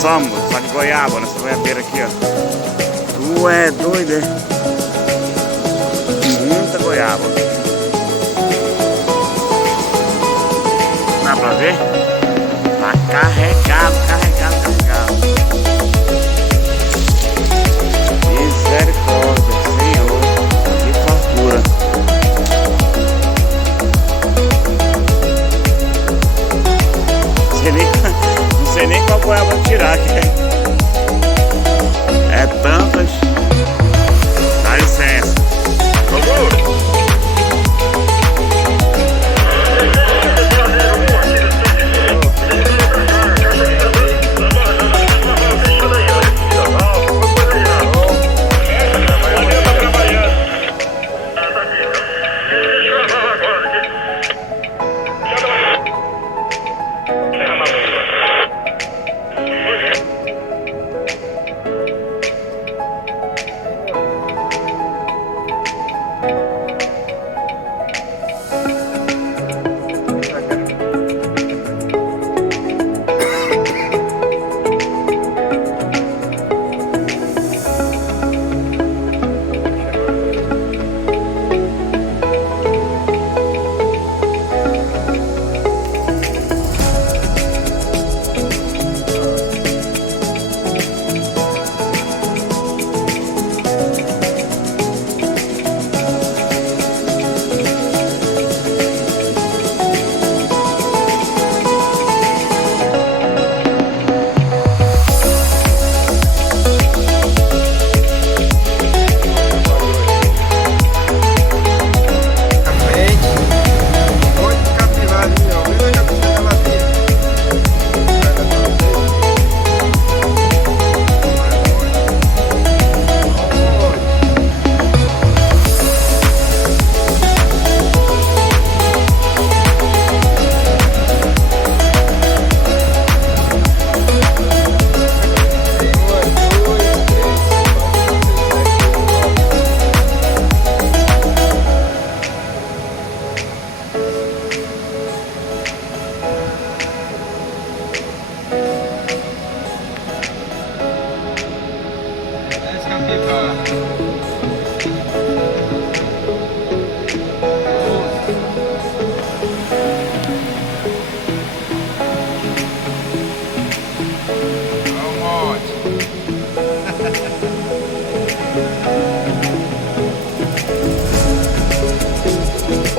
só, moço, só de goiaba, nessa goiabeira aqui, ó. Tu é doido, é? Muita goiaba. Dá pra ver? Tá carregado, carregado, carregado. Misericórdia, Senhor. Que fartura. Não sei nem qual goiaba tirar aqui. É tantas. Dá licença. Capivara.